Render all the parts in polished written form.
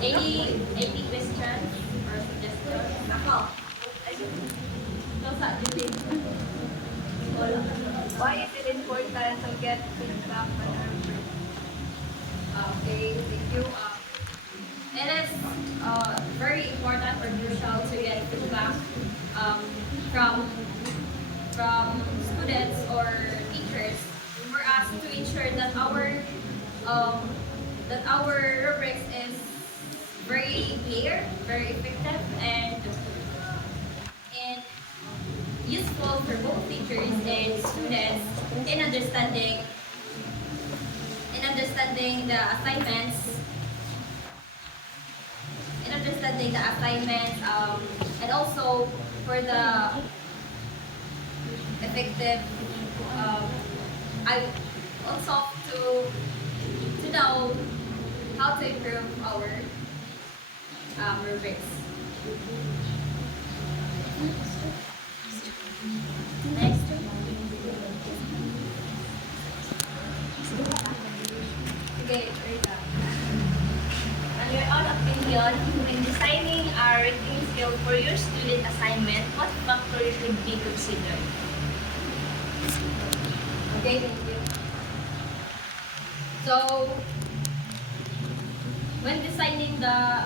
Any questions or suggestions? Ako. Those are the things. Why is it important to get feedback on our work? Okay, thank you. It is very important or crucial to get feedback um, from students or teachers for us to ensure that our rubrics is very clear, very effective, and useful for both teachers and students in understanding the assignments and also for the effective I also to know how to improve our rubrics. Next. Okay, On your own opinion, when designing a rating scale for your student assignment, what factors should be considered? Okay, thank you. So, when designing the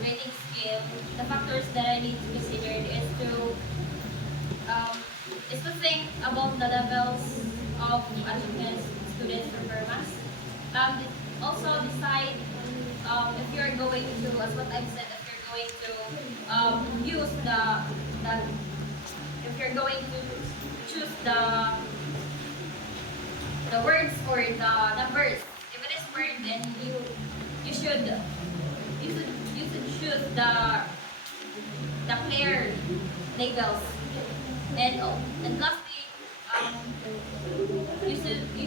rating scale, the factors that I need to consider is to think about the levels of achievements students' performance. Also decide if you're going to, as what I've said, if you're going to use the if you're going to choose the words or the numbers. If it is word, then you should choose the clear labels. And lastly, you